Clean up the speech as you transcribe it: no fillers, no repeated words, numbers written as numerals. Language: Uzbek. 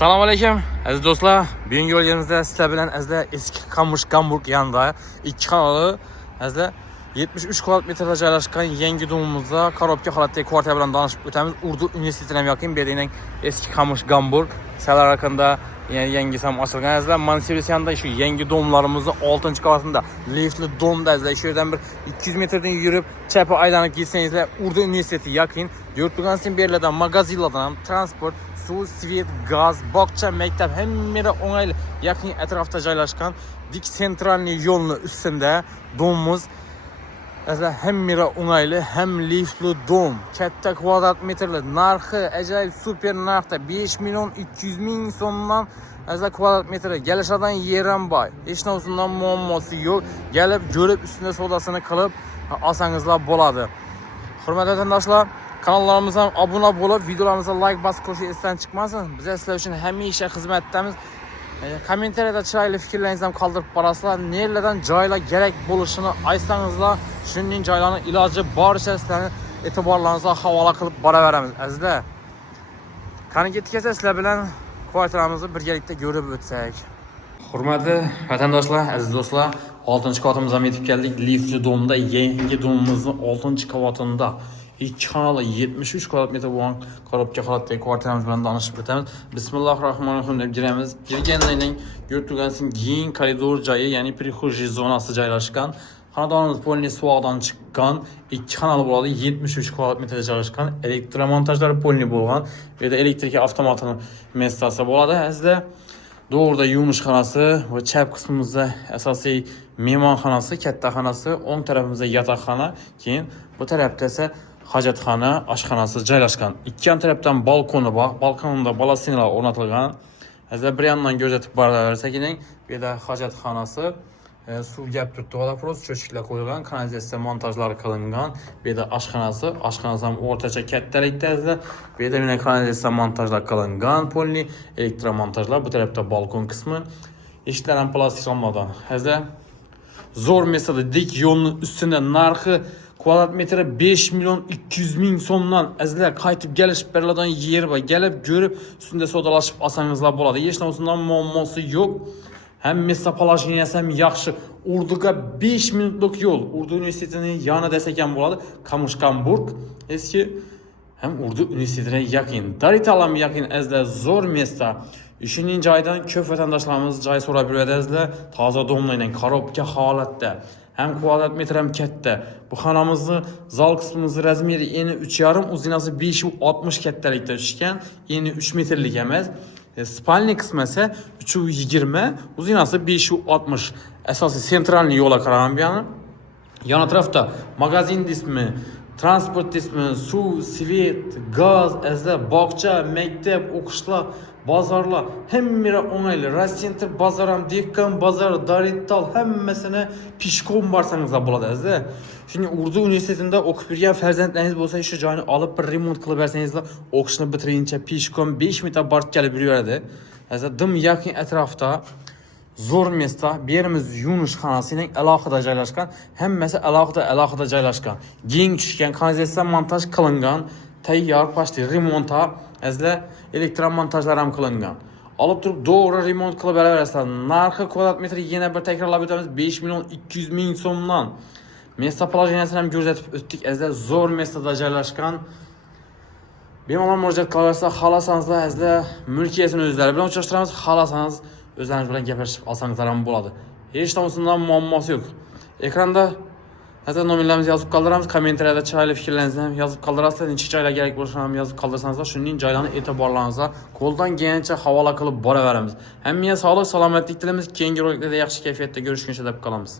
Assalomu alaykum aziz do'stlar. Bugungi videomizda sizlar bilan azizlar eski Qamush Gamburg yanida ikki xonali azizlar 73 kvadrat metrda joylashgan yangi domimizda korobka holatdagi kvartira bilan tanishib o'tamiz. Urdu universitetiga yaqin berining eski Qamush Gamburg salar yaqinda yangi ham ochilgan azizlar. Mansivyanda shu yangi domlarimizni 6-qavatida liftli domda azizlar shu yerdan bir 200 metrdan yurib chapga aylanib kelsangizlar Urdu universiteti yaqin Yurtlugansin beriladigan magazinlardan transport, suv, svet, gaz, bog'cha, maktab hammada o'ng'ayli yaqin atrofda joylashgan dik sentralniy yo'lning ustida domimiz azizlar hammada o'ng'ayli ham liftli dom, katta kvadrat metrli, narxi ajoyib super narxda 5 million 200 ming so'mdan azizlar kvadrat metr gelishadigan yer ham boy. Hech narsadan muammosi yo'q. Kelib, ko'rib ustida savdosini qilib olsangizlar bo'ladi. Hurmatli vatandoshlar, kanallarımıza abone bo'lib, videolarımıza like bosib qo'yish esdan chiqmasin. Biz sizlar uchun hamisha xizmatdamiz. Kommentariyada chiroyli fikrlaringizni ham qoldirib borasizlar. Nelardan joylar kerak bo'lishini aytsangizlar, shuning joylarning iloji boricha sizlarni e'tiborlaringizga havola qilib boraveramiz. Azizlar, qani ketganda sizlar bilan kvartiramizni birgalikda ko'rib o'tsak. Hurmatli vatandoshlar, aziz do'stlar, 6-qavatimizga yetib keldik. Liftli domda yangi domimizning 6-qavatida 2 xonali 73 kvadrat metr bo'lgan korobka holatdagi kvartiramiz bilan tanishib o'tamiz. Bismillahirrohmanirrohim deb giramiz. Girgandan Yurtlugansin keng koridor joyi, ya'ni prixожий zonasi joylashgan. Xonadonimiz polniy suvoqdan chiqqan 2 xonali bo'ladi, 73 kvadrat metrda joylashgan. Elektromontajlari polniy bo'lgan. Bu yerda elektrik avtomatini mestasi bo'ladi. Azizlar, doğruda yumush xonasi va chap qismimizda asosiy mehmonxonasi, katta xonasi, o'ng tarafimizda yotoqxona, keyin bu tarafda esa hojatxona, oshxonasi joylashgan. Ikki tarafdan balkoni bor. Balkonda balasinlar o'rnatilgan. Azizlar, bir yandan ko'rsatib boraversak, bu yerda hojatxonasi, suv gap turibdi, vodoprost, cho'chiklar qo'yilgan, kanalizatsiya montajlari qilingan. Bu yerda oshxonasi ham o'rtacha kattalikda azizlar. Bu yerda mana kanalizatsiya montajlar qilingan, polniy elektromontajlar. Bu tarafda balkon qismi, eshiklar ham plastik ramlardan. Azizlar, zo'r mesada dik yo'lning ustida narxi kvadrat metri 5 million 200 ming so'mdan azizlar qaytib kelishib beriladigan yer va kelib ko'rib ustida savdolashib olsangizlar bo'ladi. Hech narsadan muammosi yo'q. Ham mesa poloshiniyasi ham yaxshi. Urduga 5 minutlik yo'l. Urdu universitetining yonida desak ham bo'ladi. Qamush Gamburg eski ham Urdu universitetiga yaqin. Daritalam yaqin azizlar, zo'r mesa. Shuning joydan ko'p vatandoshlarimiz joy so'rab yuradi azizlar. Toza domlaydan korobka holatda. Hem kvadrat metr hem katta. Bu xonamizni zal qismimizni razmeri eni 3,5, uzinasi 5,60 kattalikda tushgan. Eni 3 metrlik emas. Spalni qismi esa 3,20, uzinasi 5,60. Asosiy sentralniy yo'lga qaragan bu yana. Yana tarafda magazin qismi, transport qismi, suv, svet, gaz, azizlar, bog'cha, maktab, o'qishlar, bozorlar hammada o'ng'ayli. Rossentr bozor ham, Dekkan bozor, Darital hammasini pishkom borsanizlar bo'ladi azizlar. Shuning Urdu universitetida o'qib yurgan farzandlaringiz bo'lsa, shu joyni olib bir remont qilib bersangizlar, o'qishni bitirguncha pishkom 5 metr borib kelib yuraveradi. Azizlar, dim yaqin atrofda zo'r mesta, bu yerimiz yumush xonasining alohida joylashgan, hammasi alohida joylashgan. Keng tushgan, kanalizatsiya montaj qilingan, tayyor pashti remonta, azizlar, elektromontajlar ham qilingan. Olib turib to'g'ri remont qilib beraverasizlar. Narxi kvadrat metri yana bir takrorlab o'tamiz, 5 million 200 ming so'mdan. Mesta poloshiniyasini ham ko'rsatib o'tdik, azizlar, zo'r mestada joylashgan. Bemalol murojaat qilaverasizlar, xohlasanizlar azizlar, mulkiyatini o'zlari bilan uchrashtiramiz, xohlasangiz o'zlaringiz bilan gaplashib olsangizlar ham bo'ladi. Hech narsadan muammosi yo'q. Ekranda hazır nomerlarimizni yozib qoldiramiz, kommentariyada chiroyli fikrlaringizni ham yozib qoldirasizlar, necha joylar kerak bo'lishini ham yozib qoldirsangizlar, shuning joylarni e'tiborlaringizga qo'ldan kelgancha havola qilib boraveramiz. Hammaga sog'lik, salomatlik tilaymiz. Keyingi roliklarda yaxshi kayfiyatda ko'rishguncha deb qolamiz.